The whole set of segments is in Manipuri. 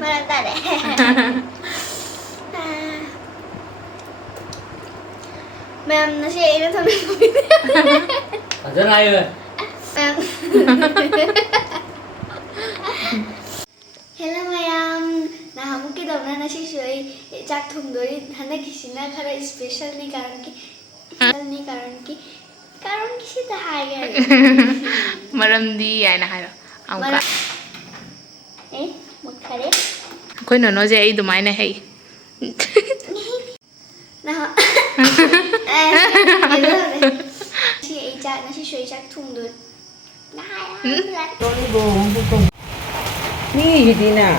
Malam tak ada. Ma'am, nasi ini tuh Ada na yun. Ma'am. Hello ma'am. Nah, mungkin daw na nasi sui jak thum doi hana kisina khara special ni karon ki sita haya. Maramdi aina hairo amka Một khare. koi no je ai dumai na hei Nah. Nasi sui jak thum doi. Nah, Ni hindi na.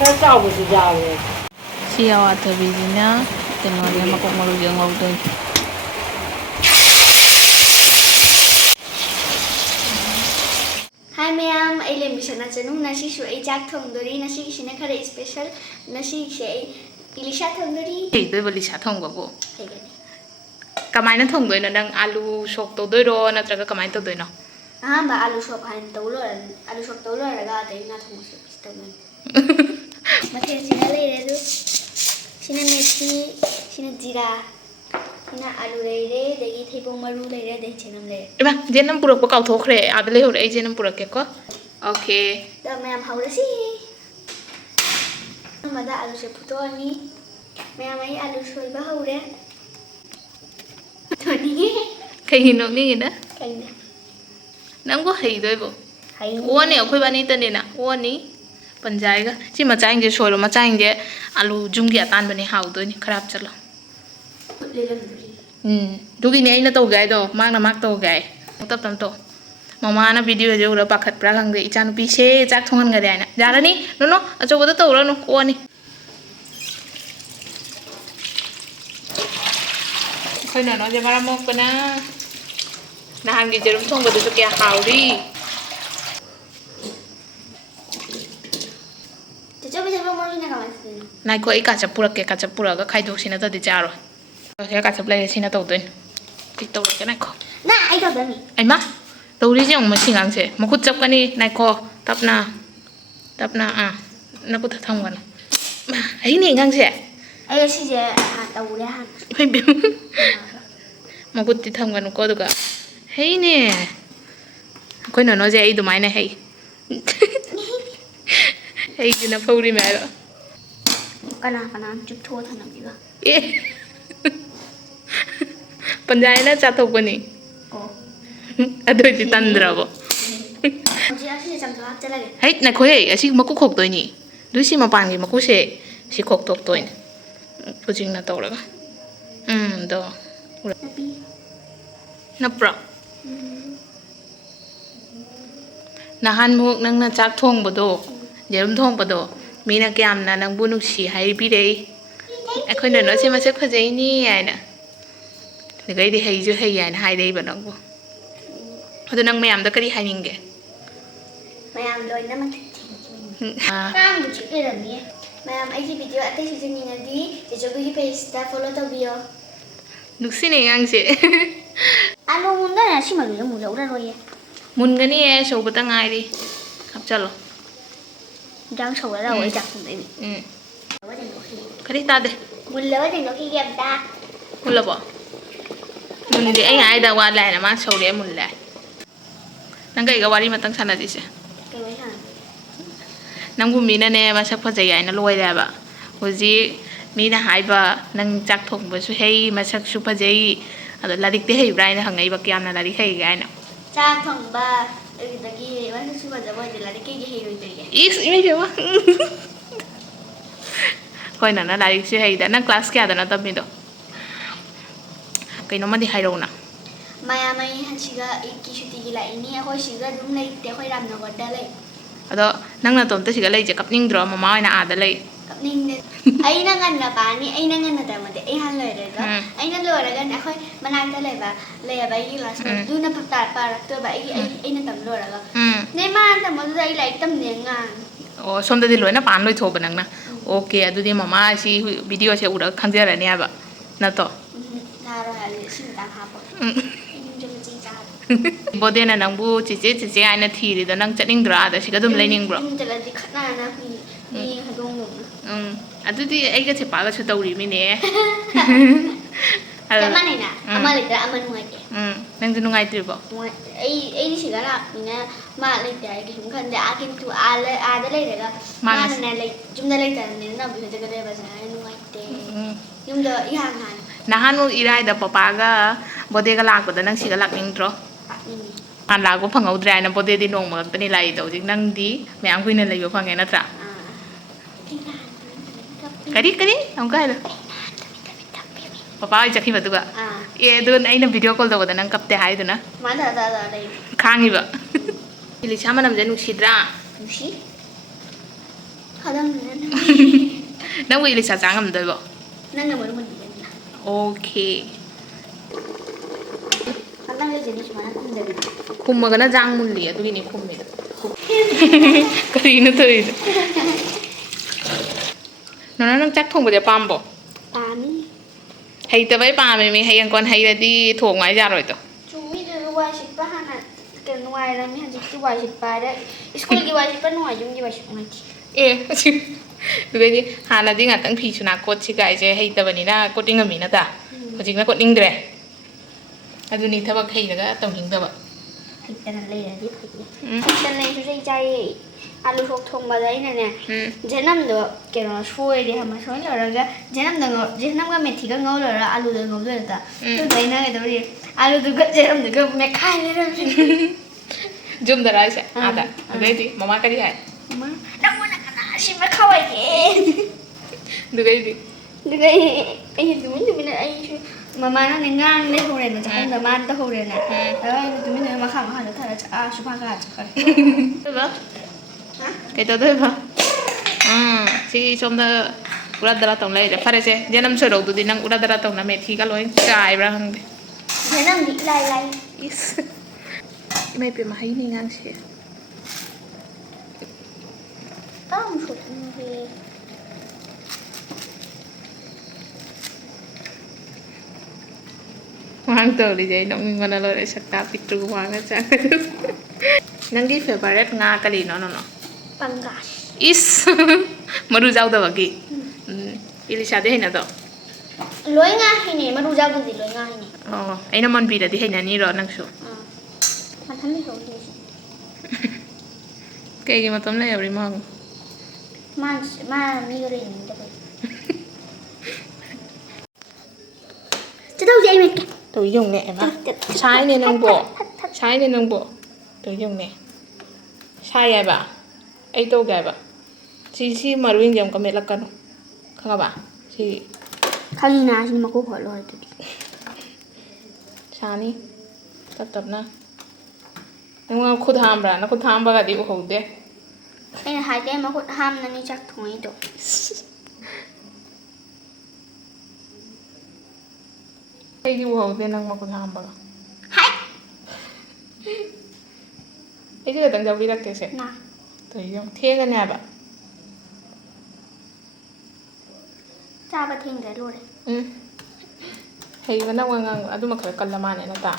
Kaya tao si Jawi. siya wa to bizina tenore makok maru yang ngau doi Hi ma'am, ai lem bisa na chanu nasi sui jak thum doi nasi kisina khara special nasi se ilisha thum doi. hei doi bali sa thong babu Hey gani. kamai na thong doi no dang alu sok to doi ro na traga kamai to doi no Ahamba alu shop han taulo raga dai na thum se taulo. Makin sina le redu. Sina methi, sina jira. Sina alu le re, dagi thepong maru le re dai chenam le. eba jenam purak ba kau thokre adle hore ai jenam purak ke ko okay Da ma'am haura si. Mada alu se puto ani. Ma'am ai alu soi ba haure. To ni kai hino ni na kai na. nang ko hei doi bo Hai. wani akhoi bani ta ne na wani panjai ga chi ma chaing je soiro ma chaing je alu jumgi atan bani hau doi ni kharap chalo Le le. dugi ne aina to gai do mak na mak to gai tap tam to mama na video je ura pakhat pra gang de icha nu pi se chak thongan ga dai na jara ni no no acho bo to ro no ko ni khoi na no je mara mok pa na na hang gi jerum thong ba du kya hau ri Coba coba maru na kawan sini. nai ko ai ka cha purak ke ka cha pura ga khai dok sina ta de cha ro ya ka cha play sina to doin ti to ke nai ko Nah, ai kau bami. ai ma to ri je ong ma singang se ma khut chap ka ni nai ko tapna a na ku tha thang gan ai ni ngang se Ai si je ha tau le ha. phai bi ma khut ti thang gan ko du ga hei ne ko no no je ai du mai na hei hei ji na phori mai ro Kana chụp thua thằng nào vậy? e panjai na cha thok ba ni Ồ. adoi ti tandra bo Chị ăn thì chẳng có chơi lại. hei na ko hei asi ma ku khok doi ni du si ma pan gi ma ku se si khok tok doi ni pujing na to ra ga do Tapi. na pra na han muk nang na chak thong ba do jerum thong ba do mi na kyam na nang bu nu si hai bi dei a khoi na no se ma se khajai ni ai na ni gai di hei ju hei ai na hai dei ba nang bu adu nang mayam da kari hai ning ge Mày làm rồi nó mà thích thì. Cam một chữ đây là gì? Mày làm ấy thì video ở đây thì mình là đi để cho cái page ta follow tao video. nuk si ne ngang se Anh không muốn đó là xin mà người muốn giấu ra rồi. mun ga ni e so ba ta ngai di hap chalo Đang sầu ra rồi chặt không đấy. Quá trình có khi. kari ta de Muốn lớn thì có khi game ta. mun la bo mun di ai ai da wa lai na ma so le mun lai nang gai ga wari ma tang sana di se Cái mấy thằng. nang bu mi na ne ma sak pha jai ai na loi da ba hoji mi na hai ba nang chak thong ba su hei ma sak su pha jai ado ladik te hei brai na hangai ba kyam na ladik hei ga na Cha thằng ba. Lagi mana sih pada boy dia lagi kayak hero itu ya. is ime je wa hoi na na ladik su hei da na class kya da na tab mi do kai no ma di hai ro na Maya mai han siga iki shuti gila ini aku siga dum lai te khoi ram na goda lai. ado nang na tom ta siga lai je kap ning dro ma ma na a da lai Kap ning ne. Ai na ngan na ba ni ai na ngan na ta ma de ai han lai de ga. Ai na lo ra ga na khoi manang ta lai ba yi la so du na pa ta pa ra to ba ai na tam lo ra ga. Nei ma ta mo dai lai tam ne nga. o som da di loi na pan loi tho ba nang na okay adu di mama si video se ura khang ja ra ne ba na to Ta ro ha le sin ta ha po. Ini jom jing ja. ꯕꯣꯗꯦꯅ ꯅꯪꯕꯨ ꯆꯤꯆꯦ ꯆꯤꯆꯦ ꯍꯥꯏꯅ ꯊꯤꯔꯤꯗꯣ ꯅꯪ ꯆꯠꯅꯤꯡꯗ꯭ꯔꯣ ꯑꯥꯗ ꯁꯤꯒ ꯑꯗꯨꯝ ꯂꯩꯅꯤꯡꯕ꯭ꯔꯣ ꯌꯨꯝ ꯆꯠꯂꯗꯤ ꯈꯠꯅꯔꯅ ꯃꯤ ꯍꯧꯗꯣꯡꯒꯨꯝꯅ ꯑꯗꯨꯗꯤ ꯑꯩꯒ ꯆꯦꯄꯥꯒꯁꯨ ꯇꯧꯔꯤꯃꯤꯅꯦ ꯆꯞ ꯃꯥꯟꯅꯩꯅ ꯑꯃ ꯂꯩꯇ꯭ꯔꯥ ꯑꯃ ꯅꯨꯡꯉꯥꯏꯇꯦ ꯅꯪꯁꯨ ꯅꯨꯡꯉꯥꯏꯇ꯭ꯔꯤꯕꯣ ꯑꯩꯗꯤ ꯁꯤꯗ ꯂꯥꯛꯄꯅꯤꯅ ꯃꯥ ꯂꯩꯇꯦ ꯑꯩ ꯀꯩꯁꯨꯝ ꯈꯟꯗꯦ ꯑꯥꯗ ꯂꯩꯔꯒ ꯃꯥꯅꯅꯦ ꯌꯨꯝꯗ ꯂꯩꯇꯕꯅꯤꯅ ꯅꯕꯤꯍꯣꯏꯗꯒ ꯂꯩꯕꯁꯦ ꯅꯨꯡꯉꯥꯏꯇꯦ ꯌꯨꯝꯗ ꯏꯍꯥꯟ ꯍꯥꯟꯅ ꯅꯍꯥꯟꯃꯨꯛ ꯏꯔꯥꯏꯗ ꯄꯄꯥꯒ ꯕꯣꯗꯦꯒ ꯂꯥꯛꯄꯗ ꯅꯪ ꯁꯤꯒ ꯂꯥꯛꯅꯤꯡꯗ꯭ꯔꯣ ꯍꯥꯟꯅ ꯂꯥꯛꯄ ꯐꯪꯍꯧꯗ꯭ꯔꯦ ꯍꯥꯏꯅ ꯕꯣꯗꯦꯗꯤ ꯅꯣꯡꯃ ꯈꯛꯇꯅꯤ ꯂꯥꯛꯏꯗꯣ ꯍꯧꯖꯤꯛ ꯅꯪꯗꯤ ꯃꯌꯥꯝ ꯀꯨꯏꯅ ꯂꯩꯕ ꯐꯪꯉꯦ ꯅꯠꯇ꯭ꯔꯥ ꯀꯔꯤ ꯑꯃꯨꯛꯀ ꯍꯥꯏꯔꯣ ꯄꯄꯥ ꯍꯣꯏ ꯆꯠꯈꯤꯕꯗꯨꯒ ꯑꯦ ꯑꯗꯨ ꯑꯩꯅ ꯚꯤꯗꯤꯑꯣ ꯀꯣꯜ ꯇꯧꯕꯗ ꯅꯪ ꯀꯞꯇꯦ ꯍꯥꯏꯗꯨꯅ ꯈꯥꯡꯉꯤꯕ ꯏꯂꯤꯁꯥ ꯃꯅꯝꯁꯦ ꯅꯨꯡꯁꯤꯗ꯭ꯔꯥ ꯅꯨꯡꯁꯤ ꯈꯗꯪꯗꯅ ꯅꯪꯕꯨ ꯏꯂꯤꯁꯥ ꯆꯥ ꯉꯝꯗꯣꯏꯕꯣ ꯅꯪꯅ ꯃꯔꯨ ꯍꯨꯟꯕꯤꯗꯅ ꯑꯣꯀꯦ ꯅꯪꯒꯤꯁꯤꯗꯤ ꯁꯨꯃꯥꯏꯅ ꯈꯨꯝꯗꯕꯤ ꯈꯨꯝꯃꯒꯅ ꯖꯥꯡ ꯃꯨꯜꯂꯤ ꯑꯗꯨꯒꯤꯅꯤ ꯈꯨꯝꯃꯤꯗꯣ ꯀꯔꯤꯅꯣ ꯇꯧꯔꯤꯗꯣ ꯅꯪ ꯆꯥꯛ ꯊꯣꯡꯕꯁꯦ ꯄꯥꯝꯕꯣ ꯄꯥꯝꯃꯤ ꯍꯩꯇꯕꯩ ꯄꯥꯝꯃꯤ ꯃꯤ ꯍꯌꯦꯡ ꯀꯣꯟ ꯍꯩꯔꯗꯤ ꯊꯣꯡꯉꯨ ꯍꯥꯏ ꯌꯥꯔꯣꯏꯗꯣ ꯆꯨꯝꯃꯤꯗꯨꯁꯨ ꯋꯥꯏ ꯁꯤꯠꯄ ꯍꯥꯟꯅ ꯅꯨꯡꯉꯥꯏꯔꯝꯃꯤ ꯍꯧꯖꯤꯛꯇꯤ ꯋꯥꯏ ꯁꯤꯠꯄ ꯍꯥꯏꯔꯦ ꯁ꯭ꯀꯨꯜꯒꯤ ꯋꯥꯏ ꯁꯤꯠꯄ ꯅꯨꯡꯉꯥꯏ ꯌꯨꯝꯒꯤ ꯋꯥꯏ ꯁꯤꯠꯄ ꯅꯨꯡꯉꯥꯏꯇꯦ ꯑꯗꯨꯗꯩꯗꯤ ꯍꯥꯟꯅꯗꯤ ꯉꯥꯛꯇꯪ ꯐꯤ ꯁꯨꯅꯥ ꯀꯣꯠꯁꯤꯒꯥꯏꯁꯦ ꯍꯩꯇꯕꯅꯤꯅ ꯀꯣꯠꯅꯤꯡꯉꯝꯃꯤ ꯅꯠꯇ꯭ꯔꯥ ꯍꯧꯖꯤꯛꯅ ꯀꯣꯠꯅꯤꯡꯗ꯭ꯔꯦ ꯑꯗꯨꯅꯤ ꯊꯕꯛ ꯍꯩꯔꯒ ꯇꯧꯅꯤꯡꯗꯕ ꯍꯩꯇꯅ ꯂꯩꯔꯗꯤ ꯐꯩ ꯍꯩꯇꯅ ꯂꯩꯔꯁꯨ ꯆꯩ ꯆꯥꯏꯌꯦ ꯑꯥꯂꯨ ꯁꯣꯛ ꯊꯣꯡꯕꯗ ꯑꯩꯅꯅꯦ ꯖꯦꯅꯝꯗꯣ ꯀꯩꯅꯣ ꯁꯣꯏꯔꯦ ꯁꯣꯏ ꯂꯣꯏꯔꯒ ꯖꯦꯅꯝꯒ ꯃꯦꯊꯤꯒ ꯉꯧ ꯂꯣꯏꯔꯒ ꯑꯥꯂꯨꯗ ꯉꯧꯗꯣꯏꯔꯗ ꯑꯗꯨꯗ ꯑꯩꯅ ꯀꯩꯗꯧꯔꯤ ꯑꯥꯂꯨꯗꯨꯒ ꯖꯦꯅꯝꯗꯨꯒ ꯃꯦꯠꯈꯥꯏ ꯂꯩꯔꯝꯃꯤ ꯖꯨꯝꯗꯔꯥ ꯍꯥꯏꯁꯦ ꯑꯥꯗ ꯑꯗꯩꯗꯤ ꯃꯃꯥ ꯀꯔꯤ ꯍꯥꯏ ꯅꯪꯉꯣꯟꯗ ꯀꯅꯥ ꯁꯤꯃ ꯈꯥꯎꯍꯩꯒꯦ ꯑꯗꯨꯗꯩꯗꯤ ꯑꯗꯨꯒ ꯑꯩꯅ ꯇꯨꯃꯤꯟꯅ ꯑꯩꯁꯨ ꯃꯃꯥꯅꯅꯦ ꯉꯥꯡ ꯂꯩꯍꯧꯔꯦꯅ ꯆꯥꯛꯈꯨꯝꯗ ꯃꯥꯅ ꯇꯧꯍꯧꯔꯦꯅ ꯑꯗꯨꯒ ꯑꯩꯅ ꯇꯨꯃꯤꯟꯅ ꯃꯈꯥ ꯆꯠꯊꯔ ꯁꯨꯐꯥ ꯀꯥ ꯆꯠꯈ꯭ꯔꯦ ꯀꯩꯗꯧꯗꯣꯏꯕ ꯁꯤ ꯁꯣꯝꯗ ꯎꯔꯥꯗꯔꯥ ꯇꯧ ꯂꯩꯔꯦ ꯐꯔꯦꯁꯦ ꯖꯦꯅꯝ ꯁꯣꯏꯔꯧꯗꯨꯗꯤ ꯅꯪ ꯎꯔꯥꯗꯔꯥ ꯇꯧꯅ ꯃꯦꯊꯤꯒ ꯂꯣꯏ ꯆꯥꯏꯕ꯭ꯔꯥ ꯈꯪꯗꯦ ꯖꯦꯅꯝꯗꯤ ꯏꯂꯥꯏ ꯂꯥꯏ ꯏꯁ ꯏꯃꯥꯏ ꯄꯦꯝꯃ ꯍꯩꯅꯤ ꯑꯉꯥꯡꯁꯦ ꯋꯥꯡ ꯇꯧꯔꯤꯁꯦ ꯑꯩ ꯅꯣꯛꯅꯤꯡꯕꯅ ꯂꯣꯏꯔꯦ ꯁꯛꯇꯥ ꯄꯤꯛꯇ꯭ꯔꯨ ꯋꯥꯡꯉ ꯆꯪꯉ ꯅꯪꯒꯤ ꯐꯦꯚꯣꯔꯥꯏꯠ ꯉꯥ ꯀꯔꯤꯅꯣ ꯄꯪꯒꯥꯁ ꯏꯁ ꯃꯔꯨ ꯆꯥꯎꯗꯕꯒꯤ ꯏꯂꯤꯁꯥꯗꯤ ꯍꯩꯅꯗꯣ ꯂꯣꯏ ꯉꯥ ꯍꯩꯅꯩ ꯃꯔꯨ ꯌꯥꯎꯗꯕꯗꯤ ꯂꯣꯏ ꯉꯥ ꯍꯩꯅꯩ ꯑꯣ ꯑꯩꯅ ꯃꯣꯟꯕꯤꯔꯗꯤ ꯍꯩꯅꯅꯤꯔꯣ ꯅꯪꯁꯨ ꯃꯊꯟ ꯂꯩꯍꯧꯔꯤ ꯀꯩꯒꯤ ꯃꯇꯣꯝ ꯂꯩꯍꯧꯔꯤꯃꯣ ꯃꯥ ꯃꯤꯒ ꯂꯩꯅꯤꯡꯗꯕꯩ ꯆꯠꯍꯧꯁꯦ ꯑꯩ ꯃꯦꯠꯀꯦ ꯇꯧ ꯌꯦꯡꯅꯦ ꯑꯦꯃ ꯁꯥꯏꯅꯦ ꯅꯪꯕꯣ ꯁꯥꯏꯅꯦ ꯅꯪꯕꯣ ꯇꯧ ꯌꯦꯡꯅꯦ ꯁꯥꯏ ꯍꯥꯏꯕ ꯑꯩ ꯇꯧꯒꯦ ꯍꯥꯏꯕ ꯁꯤ ꯃꯔꯨꯁꯦ ꯑꯃꯨꯛꯀ ꯃꯦꯠꯂꯛꯀꯅꯨ ꯈꯪꯉꯕ ꯁꯤ ꯈꯪꯉꯤꯅ ꯁꯤ ꯃꯀꯨ ꯈꯣꯠꯂꯣ ꯑꯗꯨꯗꯤ ꯁꯥꯅꯤ ꯇꯞ ꯇꯞꯅ ꯅꯪ ꯈꯨꯠ ꯍꯥꯝꯕ꯭ꯔꯥ ꯅꯪ ꯈꯨꯠ ꯍꯥꯝꯕꯒꯗꯤ ꯎꯍꯧꯗꯦ ꯑꯩꯅ ꯍꯥꯏꯗꯦ ꯃꯈꯨꯠ ꯍꯥꯝꯅꯅꯤ ꯆꯥꯛ ꯊꯣꯡꯉꯩꯗꯣ ꯑꯩꯗꯤ ꯎꯍꯧꯗꯦ ꯅꯪ ꯃꯈꯨꯠ ꯍꯥꯝꯕꯒ ꯑꯩꯁꯦ ꯈꯤꯇꯪ ꯌꯥꯎꯕꯤꯔꯛꯀꯦꯁꯦ ꯊꯦꯡꯒꯅꯤ ꯍꯥꯏꯕ ꯆꯥꯕ ꯊꯦꯡꯗ꯭ꯔ ꯂꯣꯏꯔꯦ ꯍꯩꯕ ꯅꯪ ꯋꯥ ꯉꯥꯡꯕ ꯑꯗꯨꯃ ꯈꯔ ꯀꯜꯂ ꯃꯥꯜꯂꯦ ꯅꯠꯇ꯭ꯔꯥ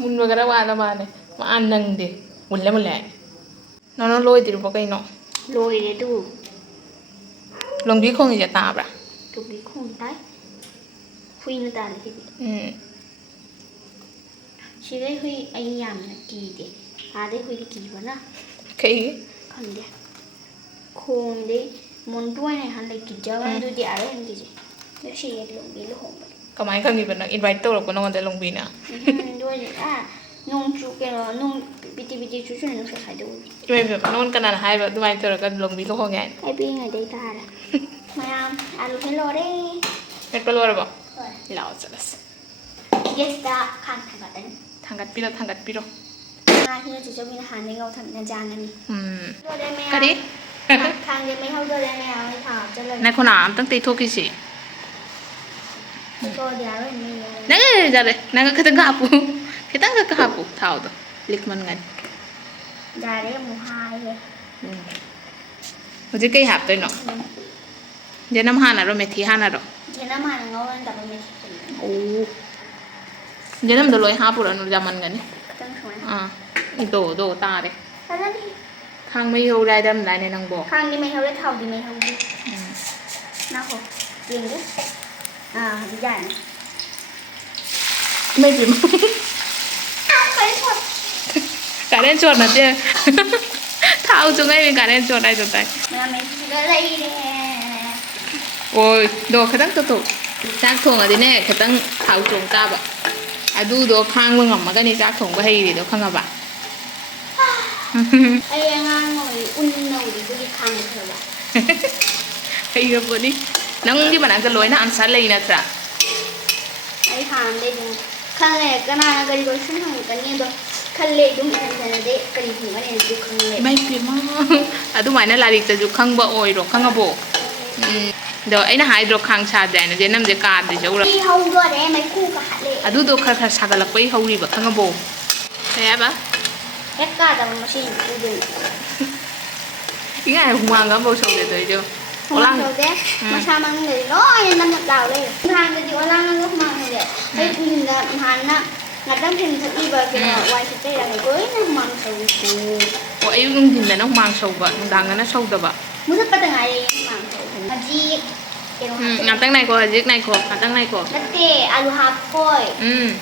ꯃꯨꯟꯕ ꯈꯔ ꯋꯥꯠꯂ ꯃꯥꯜꯂꯦ ꯃꯥ ꯅꯪꯗꯦ ꯃꯨꯜꯂꯦ ꯍꯥꯏ ꯅꯪ ꯂꯣꯏꯗ꯭ꯔꯤꯕꯣ ꯀꯩꯅꯣ ꯂꯣꯏꯔꯦ ꯑꯗꯨ ꯂꯣꯡꯕꯤ ꯈꯣꯡꯉꯤꯁꯦ ꯇꯥꯕ꯭ꯔꯥ ꯂꯣꯡꯕꯤ ꯈꯣꯡ ꯇꯥꯏ ꯍꯨꯏꯅ ꯇꯥꯜꯂꯦ ꯁꯤꯗꯤ ꯁꯤꯗꯩ ꯍꯨꯏ ꯑꯩ ꯌꯥꯝꯅ ꯀꯤꯗꯦ ꯑꯥꯗꯩ ꯍꯨꯏꯗꯤ ꯀꯤꯕꯅ ꯀꯩꯒꯤ ꯈꯪꯗꯦ ꯈꯣꯡꯗꯦ ꯃꯣꯟꯇꯨ ꯑꯣꯏꯅ ꯍꯥꯟꯅ ꯀꯤꯖꯕꯅꯤ ꯑꯗꯨꯗꯤ ꯑꯥꯗꯩ ꯍꯦꯟꯅ ꯀꯤꯖꯩ ꯁꯤ ꯂꯣꯡꯕꯤ ꯂꯨꯍꯣꯡꯕꯅꯤ ꯀꯃꯥꯏꯅ ꯈꯪꯉꯤꯕ ꯅꯪ ꯏꯟꯚꯥꯏꯠ ꯇꯧꯔꯛꯄ ꯅꯉꯣꯟꯗ ꯂꯣꯡꯕꯤꯅ ꯅꯣꯡ ꯄꯤꯇꯤ ꯄꯤꯇꯤ ꯆꯨꯁꯨꯅ ꯅꯨꯡꯁꯥ ꯁꯥꯏꯗ ꯎꯏ ꯏꯃꯥꯏ ꯄꯦꯝꯃ ꯅꯉꯣꯟ ꯀꯅꯥꯅ ꯍꯥꯏꯕ ꯑꯗꯨꯃꯥꯏꯅ ꯇꯧꯔꯒ ꯂꯣꯡꯕꯤ ꯂꯨꯍꯣꯡꯉꯦ ꯍꯥꯏꯅ ꯑꯩ ꯄꯤꯛꯏꯉꯩꯗꯩ ꯇꯥꯔꯦ ꯃꯌꯥꯝ ꯑꯥꯂꯨꯁꯦ ꯂꯣꯏꯔꯦ ꯃꯦꯠꯄ ꯂꯣꯏꯔꯕꯣ ꯂꯥꯛꯑꯣ ꯆꯠꯂꯁꯤ ꯒꯦꯁꯇ ꯈꯥꯡ ꯊꯥꯡꯒꯠꯂꯅꯤ ꯊꯥꯡꯒꯠꯄꯤꯔꯣ ꯉꯥꯁꯤꯅ ꯆꯤꯆꯧꯕꯤꯅ ꯍꯥꯟꯅꯗꯒꯤ ꯉꯧꯊꯠꯅ ꯖꯥꯅꯅꯤ ꯂꯣꯏꯔꯦ ꯃꯌꯥꯝ ꯀꯔꯤ ꯈꯥꯡꯁꯦ ꯃꯩ ꯍꯧꯗꯣꯔꯦ ꯃꯌꯥꯝ ꯑꯩ ꯊꯥꯎ ꯍꯥꯞꯆꯜꯂꯒꯦ ꯅꯈꯣꯅꯥ ꯑꯝꯇꯪ ꯇꯩꯊꯣꯛꯈꯤꯁꯤ ꯇꯩꯊꯣꯛꯑꯗꯤ ꯌꯥꯔꯣꯏ ꯃꯩ ꯌꯥꯔꯦ ꯅꯪ ꯈꯤꯇꯪꯒ ꯍꯥꯞꯄꯨ ꯈꯤꯇꯪ ꯈꯛ ꯍꯥꯞꯄꯨ ꯊꯥꯎꯗꯣ ꯂꯤꯛꯃꯟꯒꯅꯤ ꯌꯥꯔꯦ ꯑꯃꯨꯛ ꯍꯥꯏꯔꯦ ꯍꯧꯖꯤꯛ ꯀꯩ ꯍꯥꯞꯇꯣꯏꯅꯣ ꯖꯦꯅꯝ ꯍꯥꯟꯅꯔꯣ ꯃꯦꯊꯤ ꯍꯥꯟꯅꯔꯣ ꯖꯦꯅꯝ ꯍꯥꯟꯅ ꯉꯧꯔꯅꯤ ꯇꯥꯄ ꯃꯦꯊꯤ ꯑꯣ เดี๋ยวน้ำเดือดลอย5 ปุระหนูจะมันกันนี่ ตั้งสวย อีโดตาเลย แล้วนี่ ข้างไม่เอาได้ดำได้ในนางบอก ข้างนี้ไม่เท่าได้เท่าดีไม่เท่าดีน่าขอจริงดิดีใหญ่ ไม่ปิ่ม ไปหมด การเล่นชวนนะเจ้เท้าจุงให้เป็นการเล่นชวนได้จนตาย มันไม่ได้อะไรเลย โอ้ยโดขตั้งตัวจากทงอ่ะดิเนี่ยขตั้งเท้าจุงกาบอะดูโดข้างมึงออกมาก็นี่จากทงก็ให้ดีโดข้างกับ ไอ้งานหน่อยอุ่นหน่อยดีก็ยิ่งข้างเธอละ ไอ้เรื่องนี้น้องที่มันอาจจะลอยนะอันซัดเลยนะจ๊ะ ไอ้ข้างได้ดูข้างแรกก็น่ากระดิกขึ้นข้างกันเนี่ยดูข้างเล็กดูเหมือนกันได้กระดิกหัวเนี่ยดูข้างเล็ก ไม่ปิ่มอะดูหมายนั่นลาดิจะจุข้างบ่โอยหรอกข้างกับโบเดี๋ยวไอ้น่ะหายดอกข้างชาแดนเดี๋ยวน้ำจะกาดเดี๋ยวจะอุระ ที่เขาด้วยได้ไหมคู่กับหัดเลย อะดูโดคาชากะลักไปเขารีบข้างกับโบใช่ปะ แค่กาแต่มันไม่ใช่ดูดู อีกไงหัวงั้นโบชมเดี๋ยวเดี๋ยว หัวเราเด็กมาชามันเลยน้อยน้ำหนักดาวเลยทางจะดีว่าล่างนั่งลูกมาเลยไอ้คุณจะหันนะงัดตั้งเพลงสักทีแบบไว้สุดใจอะไรก็นั่งมังสูกู โอ้ไอ้ลุงถิ่นเนี่ยน้องมังโชว์บะดังกันนะโชว์บะ มึงจะไปตั้งไงมังสูมันจีเกี่ยวกับ งานตั้งไหนก็จิกไหนก็งานตั้งไหนก็ นักเตะอาลูฮับก้อย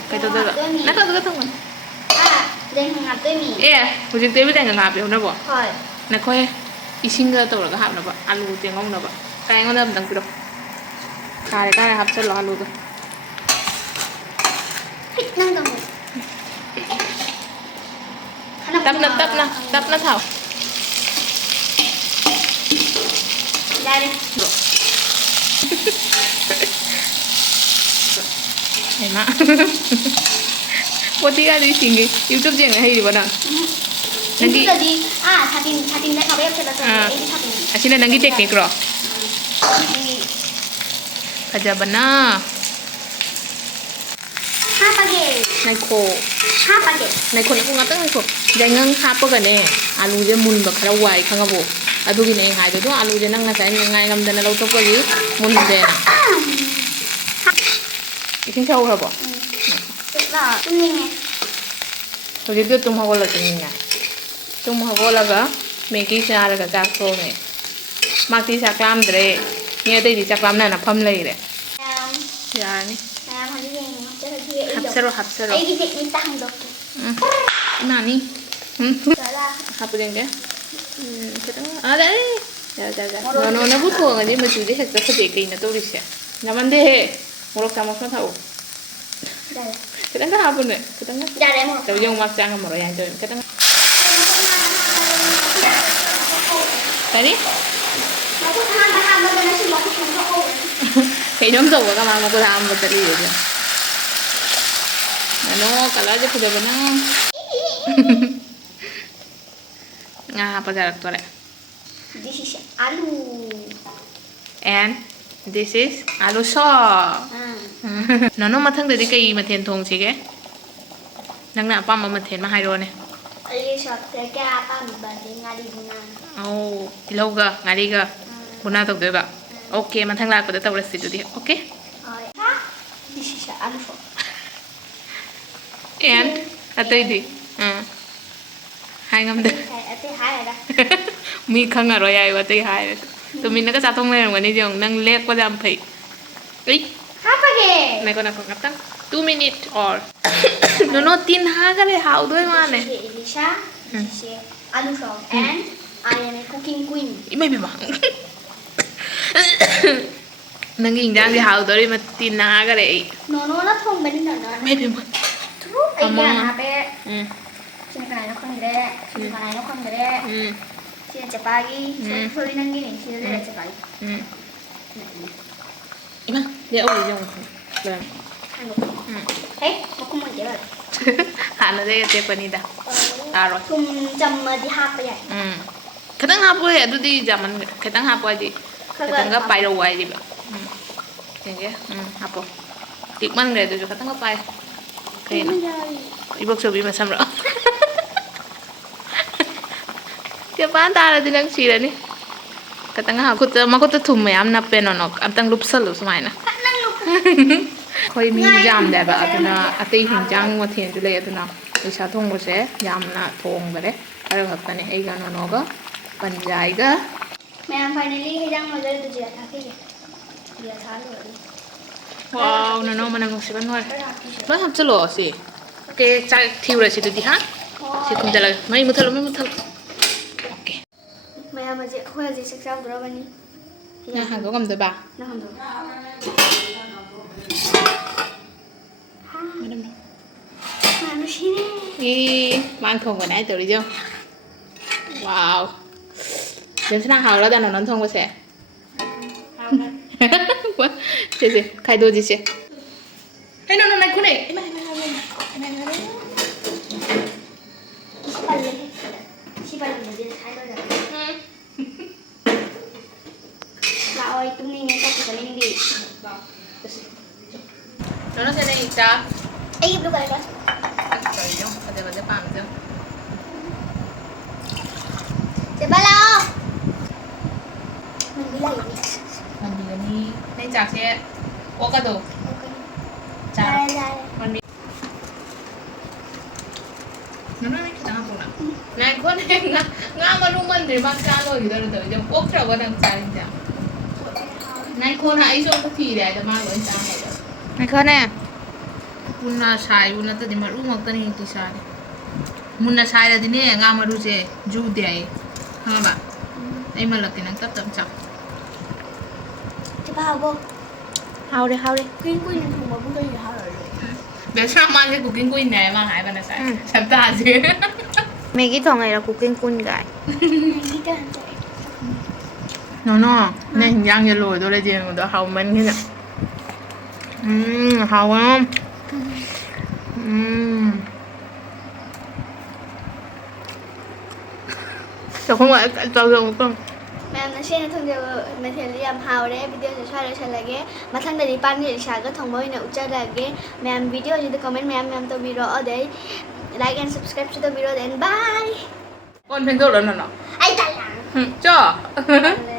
ไปตัวเดียวนั่นก็ทั้งหมด เดินทางงัดด้วยมี เอ๊ะผู้จิกเต้ไม่แต่งงานเปล่านะบ่ ก้อย นั่นค่อยอีชิงเกอร์ตัวก็หับนะบ่อาลูเตียงงนะบ่ไก่ก็เริ่มดังไปแล้วคาเลยก็นะครับจะรออาลูตัว พิษนั่งตรงนี้ ตับนะเท่า ได้เลย เห็นไหมปกติก็ดีจริงๆ YouTube เจ๋งให้ดีบ่นะ นั่นก็ดีชาตินได้เขาเรียกเป็นอะไรชาติน อาชีพนั้นกี่เทคนิคหรอขจับนะ5 ปาเกต ในโค 5 ปาเกต ในคนกูงัดตั้งในโคยังงั้นข้าปกันเนี่ยอาลูจะมุนแบบคาราวายข้างกับโบอาดูกินเองหายตัวอาลูจะนั่งง่ายง่ายงำเดินเราตัวก็ยืมมุนเดินอีกทิ้งเช่าครับบ่ เสร็จแล้วนี่ไง เราจะเดือดตุ้มหัวเราจะยังไงตุ้มหัวเราก็เมกี้ชาแล้วก็จากโซ่เนี่ยมากที่จากลามเดรเนี่ยได้ดีจากลามนั่นนะพัมเลยเลยยานี่합세로 애기 새끼 딱 넣고 나니 잘라 하쁘den게 그래 아 네 자자자 너는 부터 가지 뭐 주디 했어 그게 있나 또 우리시 나만데 모럭 다 먹고 타고 잘라 그래 나 하부네 그래 나 잘해 뭐 저 영막 장은 뭐로 양 좀. 그래 Tadi? Aku tahan dengan si mau aku. Kayak dong tuh, kamu mau tahan betul itu. Ano, kalau aja sudah benar. Nah, apa jarak tuh le? This is alu. And this is alu saw. Nó matang dari kai maten thong sih ke? Nang na apa maten mah hai ro ne? Alu saw kayak apa mbak ngali bunang. Oh, ilaw ga, ngari ga. Buna to ba? Okay, matang la ko da tawras dito di. Okay? This is alu saw. And atay di. Hai ngam de. Ate hai rồi đó. Mi khang ngaro yai wa tay hai. Tụi mình nó có sao thông lên rồi này dòng năng lek qua dam phải. Ấy. Hapage. Này con nào còn ngắt tăng. 2 minutes or. Nó tin ha cái này hảo đôi mà này. Elisa. This is alu saw and I am a cooking queen. Ý mày bị mắng. Năng nhìn ra thì hảo đôi mà tin ha cái này. Nó thông bên đó nó. Mày bị mắng. Ai da hape. Sini kan ayo kan gede. Sini kan ayo kan gede. Sini cepagi. Sini soli nang gini. Sini ada cepagi. Ima, dia uli dong. Benar. Hey, aku mau jalan. Hana deh tiap panida. Taruh. Tum jam di hape ya. Kadang hapo ya, itu di zaman kadang hapo aja. Kadang nggak pai rawai aja. Ya, hapo. Tikman nggak itu, kadang nggak pai. Kayak ibu coba macam apa? Tiap antara di nang sila ni. Kadang aku tuh thum ya, am nape nonok, am tang lup selalu semuanya. ꯃꯤ ꯌꯥꯝꯗꯦꯕ ꯑꯗꯨꯅ ꯑꯇꯩ ꯍꯤꯟꯖꯥꯡ ꯃꯊꯦꯜꯁꯨ ꯂꯩ ꯑꯗꯨꯅ ꯄꯩꯁꯥ ꯊꯣꯡꯕꯁꯦ ꯌꯥꯝꯅ ꯊꯣꯡꯕꯔꯦ ꯈꯔ ꯈꯛꯇꯅꯦ ꯑꯩꯒ ꯅꯣꯅꯣꯒ ꯄꯟꯖꯥꯏꯒ ꯃꯌꯥꯝ ꯐꯥꯏꯅꯦꯜꯂꯤ ꯍꯤꯟꯖꯥꯡ ꯃꯖꯜꯗꯨ ꯖꯤꯔꯥ ꯊꯥꯛꯈꯤꯒꯦ ꯖꯤꯔꯥ ꯊꯥ ꯂꯣꯏꯔꯦ ꯋꯥꯎ ꯅꯣꯅꯣ ꯃꯅꯝ ꯅꯨꯡꯁꯤꯕ ꯂꯣꯏꯔꯦ ꯂꯣꯏ ꯍꯥꯞꯆꯤꯜꯂꯛꯑꯣ ꯁꯤ ꯑꯣꯀꯦ ꯆꯥꯛ ꯊꯤꯎꯔꯁꯤ ꯑꯗꯨꯗꯤ ꯍꯥ ꯁꯤ ꯈꯨꯝꯖꯤꯜꯂꯒ ꯃꯩ ꯃꯨꯠꯊꯠꯂꯣ ꯑꯣꯀꯦ ꯃꯌꯥꯝ ꯍꯧꯖꯤꯛ ꯑꯩꯈꯣꯏ ꯍꯧꯖꯤꯛ ꯆꯥꯛ ꯆꯥꯎꯗꯣꯔꯕꯅꯤ ꯅꯪ ꯍꯥꯡꯗꯣꯛ ꯉꯝꯗꯣꯏꯕ ꯅꯪ ꯍꯟꯗꯣꯛ ꯃꯅꯝ ꯃꯌꯥꯝ ꯅꯨꯡꯁꯤꯔꯦ ꯃꯥꯅ ꯊꯣꯡꯕꯅꯦ ꯍꯥꯏ ꯇꯧꯔꯤꯖꯣ ꯋꯥꯎ ꯖꯦꯝꯁꯅꯥ ꯍꯥꯎꯔꯗ ꯅꯣꯅꯣꯅ ꯊꯣꯡꯕꯁꯦ ꯁꯦ ꯈꯥꯏꯗꯣꯛꯑꯁꯤ ꯁꯦ ꯅꯣꯅꯣ ꯅꯥꯏꯈꯣꯅꯦ ꯏꯃꯥ ꯄꯜꯂꯦ ꯁꯤ ꯄꯜꯂꯝꯕꯁꯦ ꯍꯥꯏꯔꯣꯏꯗ ꯂꯥꯛꯑꯣ ꯑꯩ ꯇꯨꯝꯅꯤꯡꯉꯦ ꯆꯥꯛꯁꯨ ꯆꯥꯅꯤꯡꯗꯦ ꯅꯣꯅꯣ ꯁꯦ ꯅꯪ ꯆꯥꯛ ꯑꯩꯒꯤ ꯕ꯭ꯂꯨ ꯀꯂꯔ ꯀꯔꯤꯅꯣ ꯐꯖꯕꯁꯦ ꯄꯥꯝꯃꯤꯗꯣ ꯆꯦꯕꯥ ꯂꯥꯛꯑꯣ ꯃꯟꯕꯤ ꯂꯥꯛꯏ ꯃꯟꯕꯤꯒꯅꯤ ꯅꯪ ꯆꯥꯛꯁꯦ ꯑꯣꯛꯀꯗꯣ ꯆꯥꯔꯦ ꯆꯥꯔꯦ ꯅꯣꯅꯣ ꯅꯪ ꯈꯤꯇꯪ ꯍꯥꯞꯄꯛꯎꯅ ꯉꯥꯏꯈꯣꯅꯦ ꯉꯥ ꯃꯔꯨ ꯃꯟꯗ꯭ꯔꯤ ꯃꯥ ꯆꯥ ꯂꯣꯏꯈꯤꯗꯧꯔꯦ ꯇꯧꯔꯤꯁꯦ ꯑꯣꯛꯇ꯭ꯔꯕ ꯅꯪ ꯆꯥꯔꯤꯁꯦ ꯉꯥꯏꯈꯣꯅ ꯑꯩꯁꯨ ꯑꯝꯇ ꯊꯤꯔꯦ ꯍꯥꯏꯗ ꯃꯥ ꯂꯣꯏ ꯆꯥꯈ꯭ꯔꯦ ꯉꯥꯏꯈꯣꯅꯦ ꯃꯨꯟꯅ ꯁꯥꯏꯕꯨ ꯅꯠꯇ꯭ꯔꯗꯤ ꯃꯔꯨ ꯉꯥꯛꯇꯅꯤ ꯍꯦꯛꯇꯤ ꯁꯥꯔꯦ ꯃꯨꯟꯅ ꯁꯥꯏꯔꯗꯤꯅꯦ ꯉꯥ ꯃꯔꯨꯁꯦ ꯖꯨꯗꯦ ꯍꯥꯏꯌꯦ ꯈꯪꯉꯕ ꯑꯩ ꯃꯜꯂꯛꯀꯦ ꯅꯪ ꯇꯞ ꯇꯞ ꯆꯥꯎ ꯆꯦꯕꯥ ꯍꯥꯎꯕꯣ ꯍꯥꯎꯔꯦ ꯀꯨꯏꯅ ꯊꯣꯡꯕꯕꯨ ꯀꯩ ꯍꯥꯎꯔꯣꯏꯗꯣꯏꯅꯣ ꯕꯦꯁ꯭ꯔꯥ ꯃꯥꯁꯦ ꯀꯨꯀꯤꯡ ꯀꯨꯏꯟꯅꯦ ꯍꯥꯏ ꯃꯥ ꯍꯥꯏꯕ ꯉꯁꯥꯏ ꯁꯞꯇꯥꯁꯦ ꯃꯦꯒꯤ ꯊꯣꯡꯉꯩꯔ ꯀꯨꯀꯤꯡ ꯀꯨꯟ ꯒꯥꯏ ꯃꯦꯒꯤꯒ ꯍꯟꯖꯔꯦ ꯅꯣꯅꯣ ꯅꯪ ꯍꯤꯟꯖꯥꯡꯁꯦ ꯂꯣꯏꯗꯣꯔꯦ ꯌꯦꯡꯕꯗꯣ ꯍꯥꯎꯃꯟꯈꯤꯅ ꯍꯥꯎꯋꯦ ꯆꯥꯛꯈꯨꯝꯒ ꯆꯥꯎꯖꯕꯀꯣ ꯃꯌꯥꯝꯅ ꯁꯦꯡꯅ ꯊꯣꯡꯖꯕ ꯃꯊꯦꯜꯗꯤ ꯌꯥꯝ ꯍꯥꯎꯔꯦ ꯚꯤꯗꯤꯑꯣꯁꯦ ꯁ꯭ꯋꯥꯏ ꯂꯣꯏꯁꯤꯜꯂꯒꯦ ꯃꯊꯪꯗꯗꯤ ꯄꯥꯟꯒꯤ ꯏꯁꯥꯒ ꯊꯣꯡꯕ ꯑꯣꯏꯅ ꯎꯠꯆꯔꯛꯑꯒꯦ ꯃꯌꯥꯝ ꯚꯤꯗꯤꯑꯣꯁꯤꯗ ꯀꯃꯦꯟ ꯃꯌꯥꯝ ꯇꯧꯕꯤꯔꯛꯑꯣ ꯑꯗꯩ ꯂꯥꯏꯛ ꯑꯦꯟ ꯁꯕꯁꯀ꯭ꯔꯥꯏꯕꯁꯨ ꯇꯧꯕꯤꯔꯛꯑꯣ ꯗꯦꯟ ꯕꯥꯏ ꯀꯣꯟ ꯐꯦꯡꯗꯣꯛꯎꯔꯣ ꯅꯣꯅꯣ ꯑꯩ ꯇꯜꯂꯦ ꯆꯣ ꯇꯜꯂꯦ